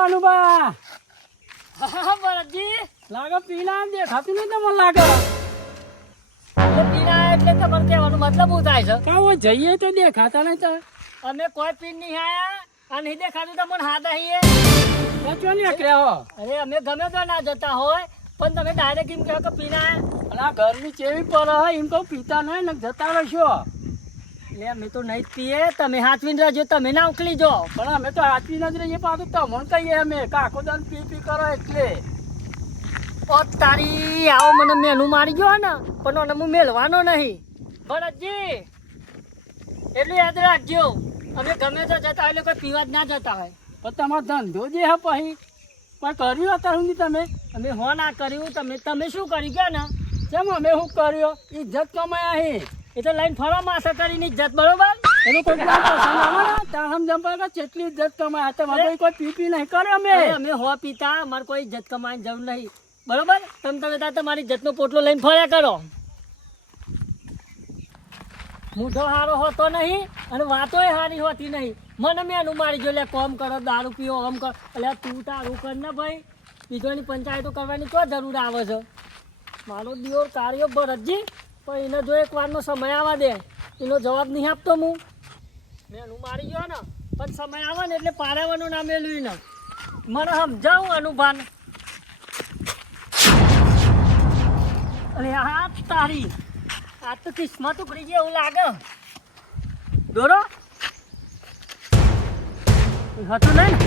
અનુભા હા ભરતજી, લાગે પીલા દેખાતું નહીં તમને લાગે એટલે પીના એટલે તમારે કહેવાનું મતલબ શું થાય છે? કાં જઈએ તો દેખાતા નહીં તો અમે કોઈ પીન નહીં આયા અને નહીં દેખાતું તમને હાથ આવીએ. ચો નીકળ્યા હો. અરે અમે ગમે તો ના જતા હોય પણ તમે ડાયરેક્ટ એમ કહો કે પીના આયા. અને આ ગરમી ચેવી પડે હે એમ કહું પીતા નહીં ને જતા રહેશો. એટલે અમે તો નહીં જ પીએ, તમે હાથવીને રહેજો, તમે ના ઉકલી જો. પણ અમે તો હાચવી નથી રહીએ પાછું તમને કહીએ અમે કાકો દાન પી કરો એટલે ઓ તારી આવો મને મેલું મારી ગયો ને પણ ઓને હું મેલવાનો નહીં. ભરતજી એટલું યાદ રાખજો, અમે ગમે તો જતા હોય એટલે કોઈ પીવા જ ના જતા હોય. પણ તમારો ધંધો જે હે પછી કોઈ કર્યું અત્યાર સુધી તમે અમે હો ના કર્યું, તમે શું કરી ગયા ને કેમ અમે શું કર્યો ઇજ્જત કમાયા હે એ તો લઈને ફરવા માથે કરીને ઇજ્જત, બરોબર? એનો કોઈ પસંદ આવે ને ત્યાં સમજમ પડે કે કેટલી ઇજ્જત કમાયા તમારે કોઈ પી નહીં કરે અમે અમે હો પીતા, અમારે કોઈ ઇજ્જત કમાવાની જરૂર નહીં, બરોબર? તમે ત્યાં તમારી ઇજ્જતનો પોટલો લઈને ફર્યા કરો. મૂઠો સારો હોતો નહીં અને વાતોય સારી હોતી નહીં. મને મેનું મારી જો લે કોમ કરો, દારૂ પીઓ, આમ કરો. એટલે તું તારું કર ને ભાઈ, બીજોની પંચાયતો કરવાની કોઈ જરૂર આવે છે? મારો દિયોર કાર્યો ભરતજી, પણ એને જો એક વારનો સમય આવવા દે, એનો જવાબ નહીં આપતો હું. મેનું મારી ગયો ને પણ સમય આવે ને એટલે પારાવાનું ના મેળવી ને મને સમજાવું અનુભાન. અરે હા તારી આ તો કિસ્મત ઉકળી ગઈ એવું લાગે. દોરો હતું નહીં ને,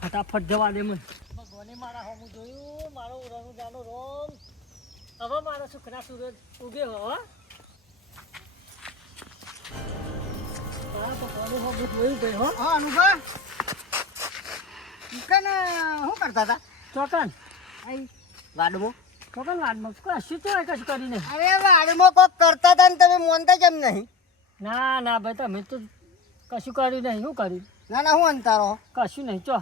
ફટાફટ જવા દે મને. ભગવાને મારા હોમું જોયું, મારો રણુ જાનો રોમ. હવે મારો સુખના સૂરજ ઉગે હો. ભગવાને હોમું જોયું ગઈ હો. હા અનુભા શું કરતા હતા? ચોકન વાડમો ચોકન વાડમાં કશું તો કશું કરી નહીં. અરે વાડમો કોક કરતા હતા ને તમે મોનતા કેમ નહીં? ના ના ભાઈ તમે તો કશું કર્યું નહીં. શું કર્યું? ના ના હું હંતારો? કશું નહીં ચો.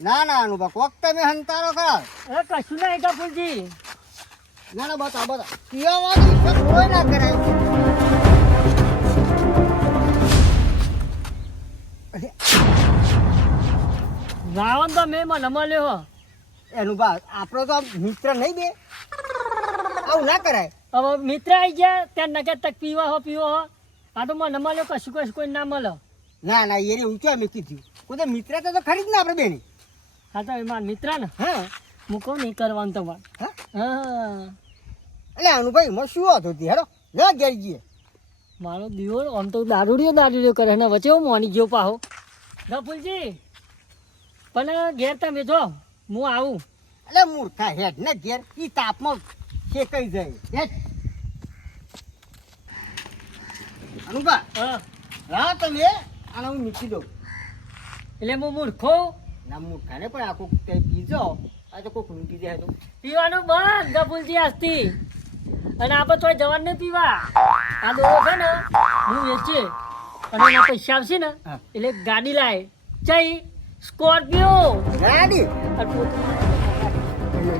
ના ના અનુભા કોક તમે હંતારો ખરા? અરે કશું નહીં કપૂરજી. ના ના બતા બતા પીવાનું કોઈ ના કરાય. રાવણ તો મેં મને મળ્યો હો. અનુભા આપણો તો મિત્ર નહીં બે, આવું ના કરાય. હવે મિત્ર આવી ગયા ત્યાં નગર તક પીવા હો પીવો હો. આ તો મને મળ્યો કશું કશું કોઈ ના મળે. ના ના એને ઊંચો મેં કીધું કોઈ તો મિત્ર તો ખરી જ ને આપણે બેની. હા તો એમાં મિત્ર ને હા મૂકો નહીં કરવાનું તમારે. હા હા એટલે અનુભાઈ એમાં શું હતું હેડો ના ઘેર જઈએ. મારો દિયોર આમ તો દારૂડિયો કરે ને વચ્ચે હું મોની ગયો પાહો. ગફુલજી પણ ઘેર તમે જો હું આવું. એટલે મૂર્ખા હેડ ને ઘેર ઈ તાપમાં શેકાઈ જાય હેડ. અનુભા હા હા તમે આને હું મૂકી દઉં. એટલે હું મૂર્ખો ના મૂર્ખા ને પણ આખું કંઈ પીજો આ તો કોઈક લૂંટી જાય તો પીવાનું બંધ ગફુલજી આજથી. અને આપણે તો જવાનું નહીં પીવા. આ દોરો છે ને હું વેચીએ અને એના પૈસા આવશે ને હા. એટલે ગાડી લાય ચઈ સ્કોર્પિયો ગાડી અને પોતે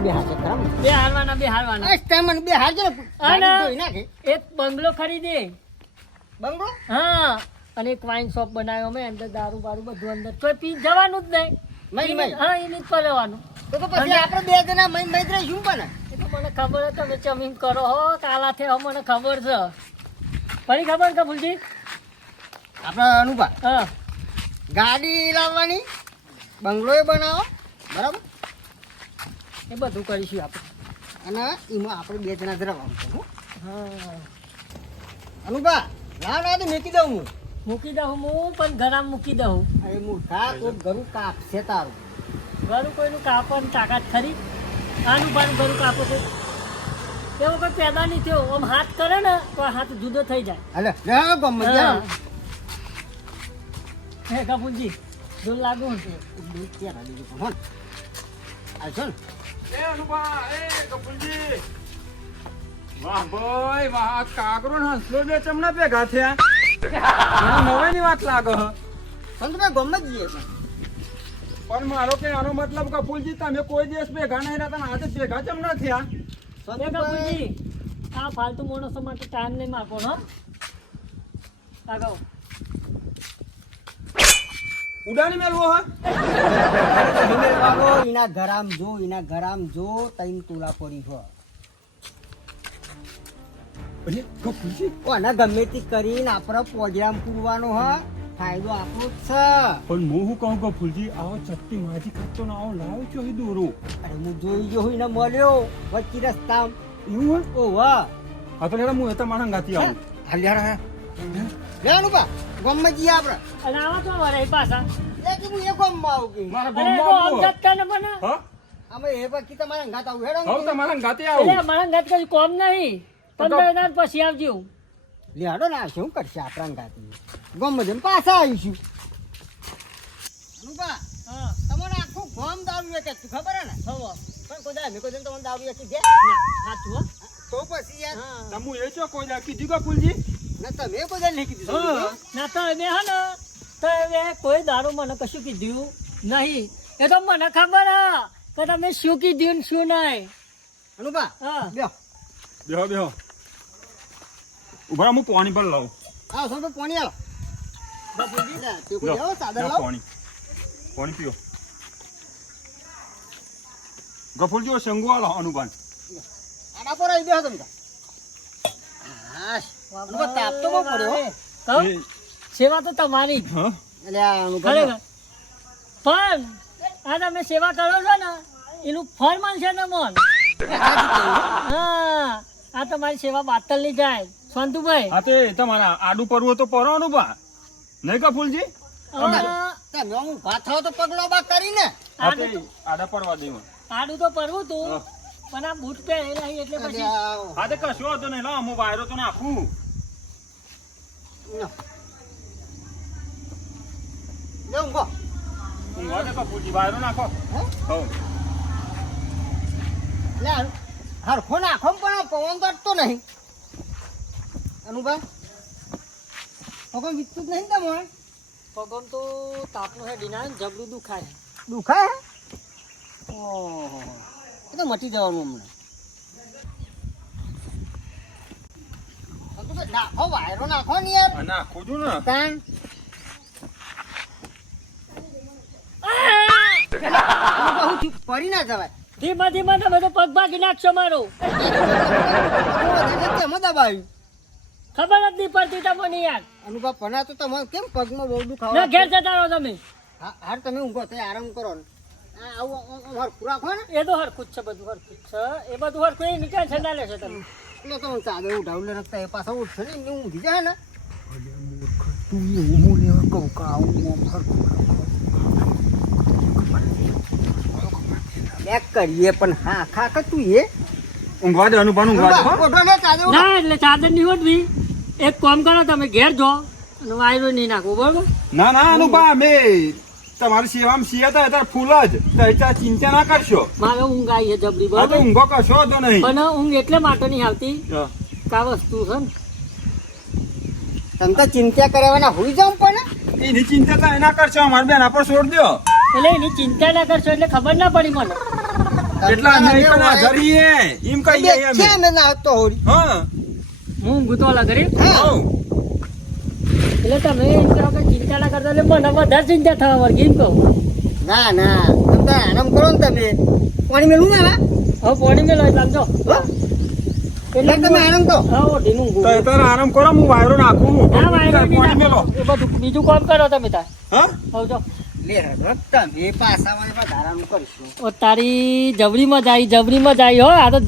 બે હાથ ખરાબ બે હારવાના બે હારવાના. તમને બે હાથ જો અને ધોઈ નાખે એક બંગલો ખરીદે. બંગલો. હા અને એક વાઇન શોપ બનાવ્યો મેં, અંદર દારૂ બારૂ બધું અંદર કોઈ પી જવાનું જ નહીં. મઈ મઈ હા એને જ પડવાનું. તો પછી આપણે બે જણા મઈ મઈ રહીશું પણ એ તો મને ખબર છે તમે ચમીન કરો હો કાલાથી હો મને ખબર છે. ફરી ખબર કે ભૂલજી? આપણે અનુભા હા ગાડી લાવવાની બંગલોય બનાવો બરાબર એ બધું કરીશું આપણે. અને એમાં આપણે બે જણા ધરવાનું છે હો. હા અનુભા ના ના તો મૂકી દઉં હું. મૂકી દઉં હું પણ ઘરમાં મૂકી દઉં. અરે મૂર્ખા કોઈ ઘરું કાપશે તારું. ઘરું કોઈનું કાપવાની તાકાત ખરી? આનું બાનું ઘરું કાપો છે એવો કોઈ પેદા નહીં થયો. આમ હાથ કરે ને તો હાથ જુદો થઈ જાય. હાલે જા ગમ જા હે કપૂરજી દૂર લાગુ છે. દૂધ ક્યાં દીધું કોણ આ છો ને એ અનુભા એ કપૂરજી વાહ ભાઈ વાહ કાગરો ને હંસલો બે ચમના ભેગા થયા. નવાઈ ની વાત લાગે હ. પણ તમે ગમ જ જઈએ પણ પણ મારો કે આનો મતલબ કપૂરજી તમે કોઈ દિવસ ભેગા નહીં રહેતા ને આજે ભેગા કેમ ન થયા? એ કપૂરજી, આ ફાલતુ માણસો માટે ટાઈમ નહીં માગો હો. આગળ ઉડાની મેલવો હા? એના ઘરામ જો તૈન તુલા પડી હોય. અરે કપૂરજી, કોને ગમે તે કરીને આપણે પોજરામ પૂરવાનો હ ફાયદો આપણો જ છે. પણ હું શું કહું કપૂરજી, આવો ચપટી માજી કરતો ને આવો લાવ છો એ દોરો. અરે હું જોઈ ગયો એને મળ્યો વચ્ચે રસ્તા. એવું હોય? ઓવા હા તો લેડા હું એ તમારા ગાતી આવું. હાલ્યા લેવાનું બા ગમમાં જઈએ આપણે. અને આવા તો વરાય પાછા. લે કે હું એ ગમમાં આવું કે મારા અરે ગામમાં આમ આવું. જતા ને મને. હા? અમે એ બાકી તમારા અંગાત આવું હેડો હવે તમારા ગાતે એટલે આવું. મારા ઘર કઈ કોમ નહીં. 15 દિન પછી આવજો. લે હેડો ને આ શું કરશે આપણા અંગાત ગમમાં જઈને પાછા આવીશું. અનુપા હા. તમારે આખું ગોમ દારૂ વેચે છે ખબર હે ને? હવો. પણ કોઈ દાડે મેં કોઈ તમને દારૂ વેચી દે ના, સાચું હો. તો પછી યાર હા. તમે એ છો કોઈ દા કીધું કપૂરજી? ના તમે કોઈ દાડે નહીં કીધું હા. ના તો એને હે ને તો એને કોઈ દારૂ મને કશું કીધું નહીં. એ તો મને ખબર હા કે તમે શું કીધું ને શું નહીં. અનુપા હા. લ્યો બેહો બેહો. ઉભા રહો, હું પાણી પર લાવું. આવો સૌ પાણી આલો લે, તે કોઈ લો, આવો સાદર લો લાવો. પાણી. પાણી પીઓ. ગફુરજી ઓ શંગુ આલો અનુભાન. આડા પર આવી બેહો તમે તો. હાશ અનુપા તાપ તો બહુ પડ્યો હો. કહું? એ- સેવા તો તમારી જ. હા? એટલે આ અનુપા ખરેખર. પણ આ તમે સેવા કરો છો ને એનું ફળ મળશે ને મન. હા, આ તમારી સેવા બાતલ ની જાય શાંતુભાઈ. હા તે તમારા આડું પરવું તો પરો અનુભા નહીં કફુલજી? હવે તમે હું ભાત થાવ તો પગલો બા કરીને હા તે આડું તો- આડા પરવા દેવું. આડું તો પરવું તું હા. પણ આ બૂટ પહેરેલા અહીં એટલે એટલે પછી આ હા તે કશો હતો નહીં, લો હું વાયરો તો નાખું. લ્યો. લ્યો ઊંઘો. ઊંઘવા દે કફુલજી, વાયરો નાખો. હે? હઉ. લે હરખો નાખો પણ પવન તો અટતો નહીં અનુભવ પગમ વિકતું જ નહીં તમારે પગમ તો તાપનું હે ડીના જબરું દુખાય. દુખાય ઓહો એ તો મટી જવાનું હમણાં નાખો વાયરો નાખો ને યાર આ નાખું છું ને. તાણ પડી ના જવાય ધીમા ધીમા તમે તો પગ ભાગી નાખશો મારો. તેમાં દબાવ્યું ખબર જ નહીં પડતી તમને યાર. અનુભવ પના તો તમારે કેમ પગમાં બહુ ના દુખાવા ઘેર જતા રહો તમે. હાર તમે ઊંઘો તો આરામ કરો ને આ આવું હરખું રાખો ને એ તો હરખું જ છે, બધું હરખું જ છે. એ બધું હરખું એ નીકળે છે ના લેશો તમે. એટલે તો હું ચાદર ઉઠાવું રખતા એ પાછા ઉઠશે ને એટલે ઊંઘી જાય ને કરીએ પણ હા ખા કે તું એ ઊંઘવા દે અનુભાન, ઊંઘવા દે હો. ઓઢો ને ચાદર ઉઠાવ. ના એટલે ચાદર નહીં હોતવી. એક કામ કરો તમે ઘેર જો અને વાયરો નહીં નાખો બરોબર. ના ના અનુભા અમે તમારી સેવામાં છીએ તો અત્યારે ફૂલ જ તો અત્યારે ચિંતા ના કરશો. મારે ઊંઘ આવી છે જબરી હા તો બરોબર. ઊંઘો કશો તો નહીં. પણ ઊંઘ એટલે માટે નહીં આવતી હા. કા વસ્તુ છે ને. તમે તો ચિંતા કરાવવાના હોઈ જાવ પણ એની ચિંતા તો એના કરશો, અમારે બેન પર છોડ દો. એટલે એની ચિંતા ના કરશો એટલે ખબર ના પડી મને. કેટલા નહીં પણ આધારીએ એમ કહીએ અમે. અમે ના આવતો હોરી હા. હું ઊંઘું તો અલગ રે. હા હઉ. એટલે તમે એમ કહો કે ચિંતા ના કરતા એટલે મને વધારે ચિંતા થવા વર્ગી એમ કહું. ના ના તમે તો આરામ કરો ને તમે પાણી મેળવું ને હવે પોણી મેલો એટલે આમ જો. એટલે તમે આરામ કરો હા ઓઢીને ઊંઘું. તો અત્યારે આરામ કરો, હું વાયરો નાખું. ના વાયરો નહીં પાણી મેલો. નાખો. એ બધું બીજું કામ કરો તમે તાર. હા? હવે જો લે રડો તમે પાછામાં વધારાનું કરીશું ઓ તારી જબરીમાં જાય હો. આ તો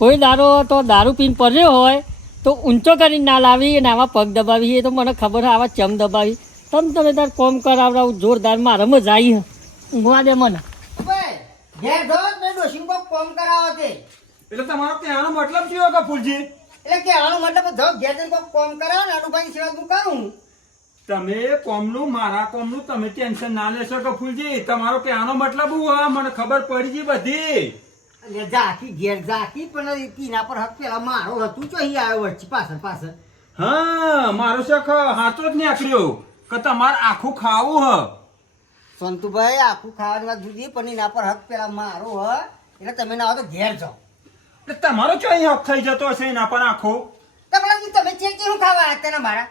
કોઈ દારો તો દારૂ પીને પડ્યો હોય તો ઊંચો કરીને ના લાવી અને આવા પગ દબાવી. એ તો મને ખબર આવા ચમ દબાવી. તમે તાર કોમ કરાવડાવું જોરદાર મારે મજા આવી. ઊંઘવા દે મને. ભાઈ ઘેર જો મેં ડોશી કોક કોમ કરાવો તે એટલે તમારો કહેવાનો મતલબ શું હોય કપૂરજી? એટલે કે આનો મતલબ જો ઘેર જઈને કોક કોમ કરાવો ને અનુભાઈ સેવા હું કરું તમે કોમનું મારા કોમનું તમે ટેન્શન ના લેશો કપૂરજી. તમારો કહેવાનો મતલબ શું હોય મને ખબર પડી ગઈ બધી. એટલે ઝાંકી ઘેર ઝાંકી પણ એના પર હક પેલા મારો હતું તો અહીં આવ્યો વચ્ચે પાછળ હા મારો શખ હાચો જ નીકળ્યો કે તમારે આખું ખાવું હ. સંતુભાઈ આખું ખાવાની વાત જુદી પણ એના પર હક પેલા મારો હ એટલે તમે ના આવો તો ઘેર જાઓ. એટલે તમારો ચો અહીં હક થઈ જતો હશે એના પર આખો. તો પેલા તમે ચેક કેવું ખાવા આવ્યા હતા ને મારા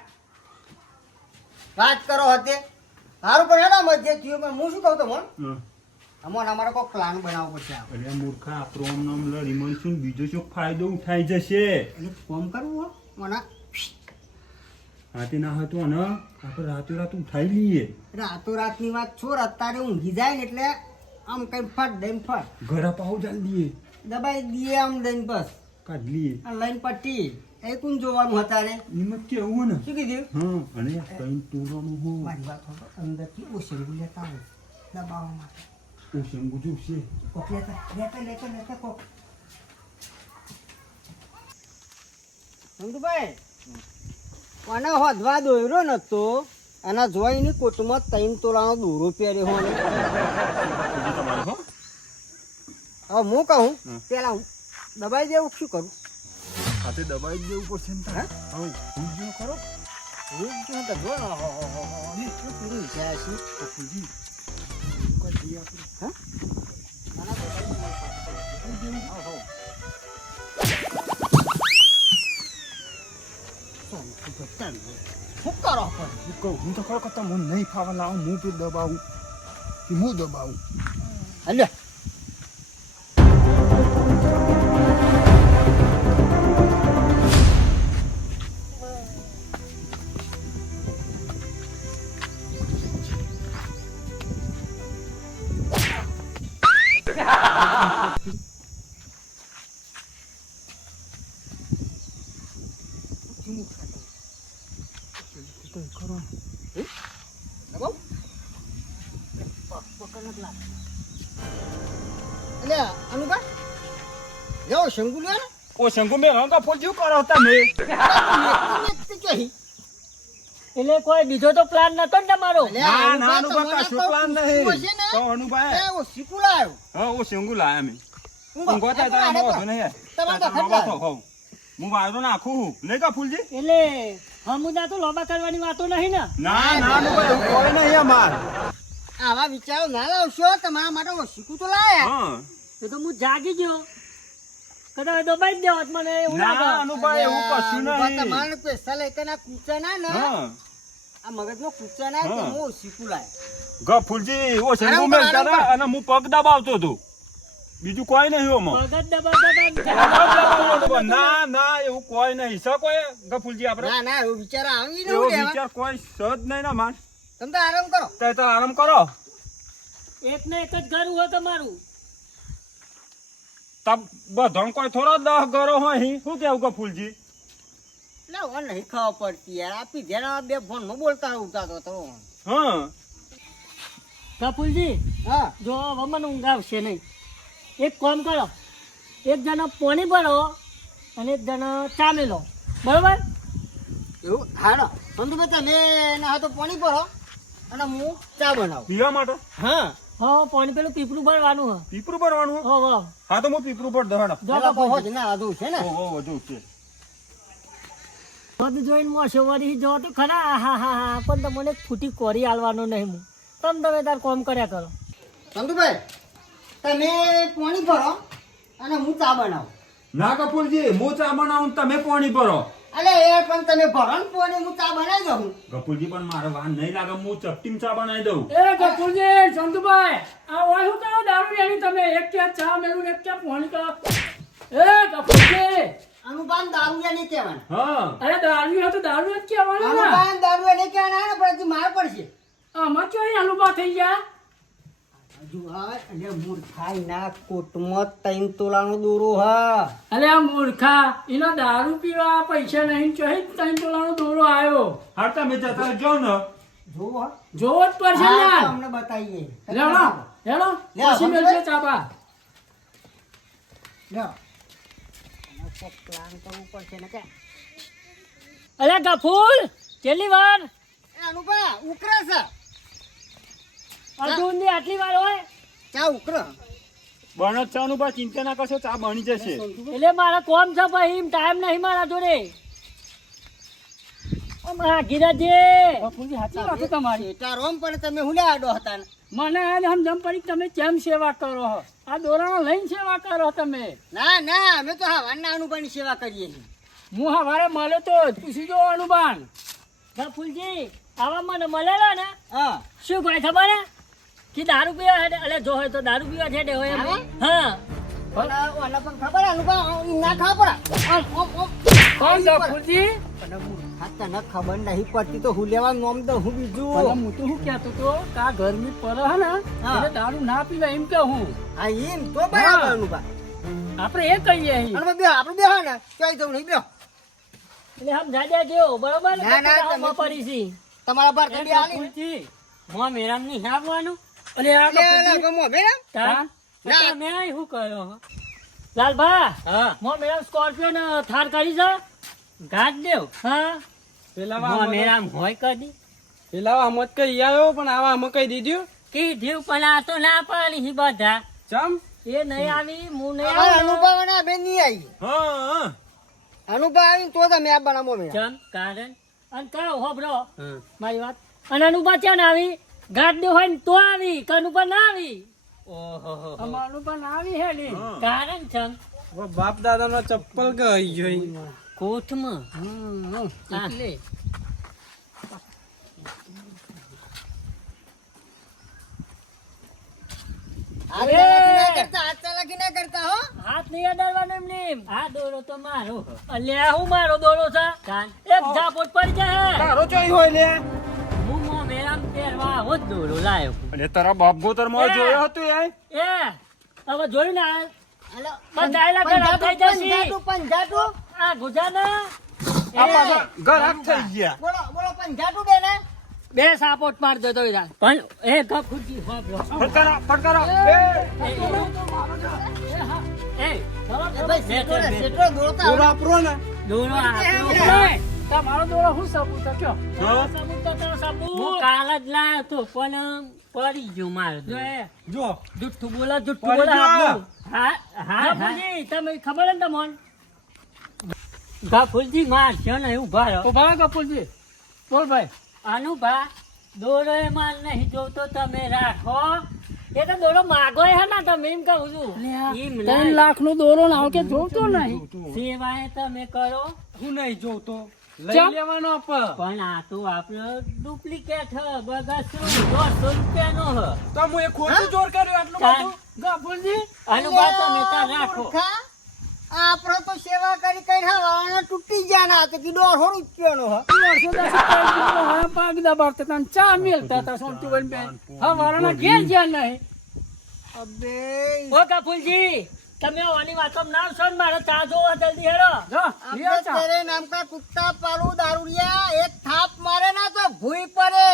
વાત કરો હતે સારું પણ હેડા મજે થયું પણ હું શું કહું તમને અમોને અમારે કોઈ પ્લાન બનાવવો પડશે આપણે. અરે મૂર્ખા આપણો આમ નામ લડી મળશું ને બીજો શું ફાયદો ઉઠાઈ જશે. એટલે ફોન કરવું હો મને હાથે ના હતું ને આપણે રાતે રાત ઉઠાઈ લઈએ. રાતોરાતની વાત છોડ અત્યારે ઊંઘી જાય ને એટલે આમ કઈ ફટ દઈને ફટ ઘરે પાવ ચાલ દઈએ દબાઈ દઈએ આમ દઈને બસ કાઢ લઈએ. આ લઈને પટ્ટી એ કોણ જોવાનું અત્યારે એમાં કેવું ને શું કીધું હા અને કઈ તોડવાનું હો મારી વાત હોય અંદરથી ઓછેલું લેતા હોય દબાવવા માટે ઓશન ગુજુ છે. કોક લેતા કોક નંદુભાઈ કોને હોદવા દોર્યો નતો આના જોઈની કોટમાં 3 તોલાનો દોરો પહેર્યો હોય તમારે હો હવે હું કહું પેલા હું દબાઈ દેવું શું કરું હાથે દબાઈ જ દેવું પડશે ને તારે. હવે હું જો કરો રોજ જો તો જો ને શું પૂરું જાય છે કપૂરજી કોઈ દઈએ આપણે. હા આના દબાઈ દેવું હો શું કરો પણ કહું હું તો ખરો કરતા મને નહીં ખાવા લાવું હું પે દબાવું કે હું દબાવું. અલ્યા અનુભાઈ જાઓ શંકુ લે ઓ શંકુ મેં રંગા ફૂલ જેવું કરો તમે. એટલે કોઈ બીજો તો પ્લાન નતો ને તમારો. ના ના અનુભવ કશું પ્લાન નહીં. તો અનુભાઈ ઓ શીકુ લાયો હા ઓ શંકુ લાયા મેં. ઊંઘો. ઊંઘો થાય તારે વાંધો નહીં. તમારે તો તારે ખબર. બાબા થો, હોવ. હું વાયરો નાખું હું નહીં કા ફૂલજી. એટલે હમુદા તો લોબા કરવાની વાતો નહીં ને. ના ના અનુભાઈ એવું કોઈ નહીં અમાર. આવા વિચારો ના લાવશો તમારા માટે ઓ શીકુ તો લાયા હા એ તો હું જાગી ગયો કદાચ દબાઈ જ દેવત મને એવું ના લાગે. અનુભાઈ એવું કશું નહીં. તમારે પૈસા લઈ કે ના કૂચા ના ને હા આ મગજમાં કૂચા ના હા. તો હું શીકુ લાયા ગ ફૂલજી ઓ શંકુ આરામ મેં કર, આરામ કરે કર. અને હું પગ દબાવતો હતો. બીજું કોઈ નહીં ઓમાં. ભગત દબાવતા હતા. ના ના એવું કોઈ નહીં શકો ગ ફૂલજી આપણે ના ના એવો વિચાર આવી એવો રહ્યો વિચાર કોઈ સજ નહીં ના માન. તમે તો આરામ કરો તો આરામ કરો. એક ને એક જ ઘર હોય તમારું. તબ બધો કોઈ થોડો 10 ઘરો હોય અહીં. શું કેવું ગ ફૂલજી. એટલે હવે નહીં ખાવા પડતી યાર આપી ધ્યાન બે ફોન માં બોલતા ઉતારતો તો હા કપૂરજી હા જો હવે મને ઊંઘ આવશે નહીં. એક કામ કરો એક જણો પાણી ભરો અને એક જણો ચા મેલો બરોબર. એવું હાડો સંતુભાઈ તમે એના હાથો પાણી ભરો અને હું ચા બનાવું પીવા માટે હા હા પાણી પેલું પીપરું ભરવાનું હ. પીપરું ભરવાનું. હો હો હા તો હું પીપરું ભર દહડ. જો પેલા બહુ કપૂરજી. જ ના આધું છે ને ઓહો વધુ છે. બધું જોઈને મોશો વળી જો તો ખરા હા હા હા પણ તમને ફૂટી કોરી આલવાનો નહીં હું તમે તાર કોમ કર્યા કરો. સંતુભાઈ તમે પાણી ભરો અને હું ચા બનાવું ના કપૂરજી હું ચા બનાવું તમે પાણી ભરો. અલે એ પણ તમે ભરો ને પાણી હું ચા બનાવી દઉં કપૂરજી પણ મારે વાન નહીં લાગે હું ચપટીમ ચા બનાવી દઉં. એ કપૂરજી સંતુભાઈ આ ઓય હું કરો દારૂ લેની તમે એક ક્યાં ચા મેલું એક ક્યાં પાણી કરો. એ કપૂરજી અનુપાન દારૂ નહીં કહેવાનું હા અરે દારૂ હતો દારૂ જ કહેવાનું ને. અનુપાન દારૂ નહીં કહેવાના ને પછી માર પડશે આમાં ચોઈ અનુભવ થઈ ગયા. હજુ હા એટલે મૂર્ખાઈ ના કોટમાં 3 તોલાનો દોરો હા અરે આ મૂર્ખા એનો દારૂ પીવા પૈસા નહીં ચોઈ 3 તોલાનો દોરો આવ્યો. હા તમે જતા જો ને. જોવો હા. જોવો જ પડશે હા, યાર. અમને બતાવીએ લેણો લેણો લે, પછી હવે મેલજે ચાબા. લ્યો. આનો કોક પ્લાન કરવું પડશે ને કે અરે ગફૂર કેટલી વાર એ અનુપા ઉકરા છે અર્જુન ની આટલી વાર હોય ચા ઉકરા બને ચા નું બસ ચિંતા ના કરશો ચા બની જશે. એટલે મારા કોમ છે ભાઈ ટાઈમ નહીં મારા જોડે. અમારા ગિરાજી બાપુજી સાચી વાત છે તમારી. શેઠા રોમ પણ તમે હું લે આડો હતા ને? મને આજ સમજણ પડી કે તમે કેમ સેવા કરો છો. આ દોરાનો લઈને સેવા કરો તમે. ના ના અમે તો હવાના અનુભાની સેવા કરીએ છીએ. હું હવારે મળ્યો તો પૂછી જો અનુબાન. ફૂલજી આવા મને મળેલા ને હા શું ભાઈ ખબર હે કે દારૂ પીવા હેડે એટલે જો હોય તો દારૂ પીવા હેડે હોય એમ. હા ઓને પણ ખબર અનુભવ ના ખબર કોણ છે ફૂલજી? હાથ ન ખબર નહીં પડતી તો હું લેવા નોમ તો હું બીજું હું તો શું કહેતો તો કે આ ગરમી પડે હે ને હા. એટલે દારૂ ના પીવાય એમ કે હું. હા એમ તો બરાબર હા. અનુભવ આપણે એ કહીએ અહીં. અને બે આપણે બે હા ને ક્યાંય જવું નહીં બે એટલે આમ જાડ્યા જેવો બરોબર ને? ના, ના, બધા તમે- આમાં પડી છી. તમારા બાર કદી આલી ને? ફૂલજી મો મેરામ ની હાવવાનું અને આ લે લે ગમો મેડમ તાન ના. તમે અહીં શું કર્યો હો? લાલભા હા મો મેરામ સ્કોર્પિયો ને થાર કરી છે ગાડ દેવ. હા મો મેરામ હોય કદી પેલા આમ જ કઈ આવ્યો પણ આવા આમ કઈ દીધું કીધું પણ આ તો ના પાડી છે બધા. ચમ એ નહીં આવી હું નહીં અમારા આવું અનુભવ ના બેન નહીં આવી હા અનુભવ આવીને તો તમે આ બનાવો મેડમ ચમ કારણ અને કહો હોબરો મારી વાત અને અનુપા છે ને આવી ગાડ દેવ હોય ને તો આવી કે અનુપા ના આવી. ઓહો અમારું પણ આવી હે ને કારણ ચમ બાપ દાદા નો ચપ્પલ ગઈ જોઈ કોઠમાં એટલે હાથ ચાલાકી ના કરતા હો હાથ નહીં અડાડવાનો એમને એમ. આ દોરો તો મારો અલ્યા હું મારો દોરો છે કાન એક ઝાપટ પડી જાય તારો ચોઈ હોય લે હું મો મેરામ પહેરવા આવો જ દોરો લાયો અને તારા બાપ ગોતર માં જોયો હતો યાર એ હવે જોયું ને આ હાલો બંધાયેલા ઘર થઈ જશે પંજાટું આ ગુજાના આ પાછા ગરાક થઈ ગયા બોલો બોલો પંજાટું દે ને બે સાપોટ માર દેતો પણ એ ગફુજી હોબરો ફટકારો ફટકારો એ ભાઈ સેટો ને સેટો દોડતા આવડે. વાપરો ને દોરો આપણો એ, તમારો દોરો શું સબૂત છે કયો સાબુત તો તારો સાબુત હું કાલ જ લાયો તો પણ પડી ગયો મારો જો એ જો જુઠ્ઠું બોલા જુઠ્ઠું પડી બોલા ગયો. આપણું. હા હા ગફુજી તમે ખબર હે ને તમને ગફુજી માર છે ને એવું ભારો તો ભાઈ કપૂરજી બોલ ભાઈ અનુભા દોરો એ માલ નહીં જોતો તમે રાખો એ તો દોરો માગો હે ને તમે એમ કહું છું એમ 3 લાખ નો દોરો ના કે જોતો નહીં સેવાએ તમે કરો હું નહીં જોતો લઈ ચમ? લેવાનો આપ પણ આ તો આપણો ડુપ્લિકેટ હ બગાસું 200 રૂપિયાનો હ તો હું એ ખોટું જોર કર્યું આટલું તાન. બધું ગફુરજી અનુભા તમે તાર રાખો મૂર્ખા, આપણે તો સેવા કરી કઈ હવાના તૂટી ગયા ના તો કે 150 રૂપિયાનો હ પાક દબાવતા તને ચા મેલતા હતા સોનતુબેન બેન હા મારા ઘેર જ્યાં નહીં અબે ઓ કપૂરજી તમે ઓની વાતો ના છો ને મારે ચા જોવા જલ્દી હેરો જો આપણે લિયો ચા. તેરે નામ કા કુત્તા પાલુ દારૂડિયા એક થાપ મારે ના તો ભૂઈ પડે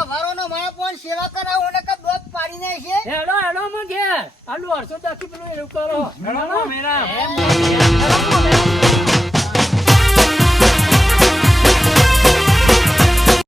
હવારો નો મારા પણ સેવા કરાવો ને કે દોત પાડી નાખે હેડો હેડો માં ઘેર આલુ 810 પેલું એવું કરો હેડો મેરા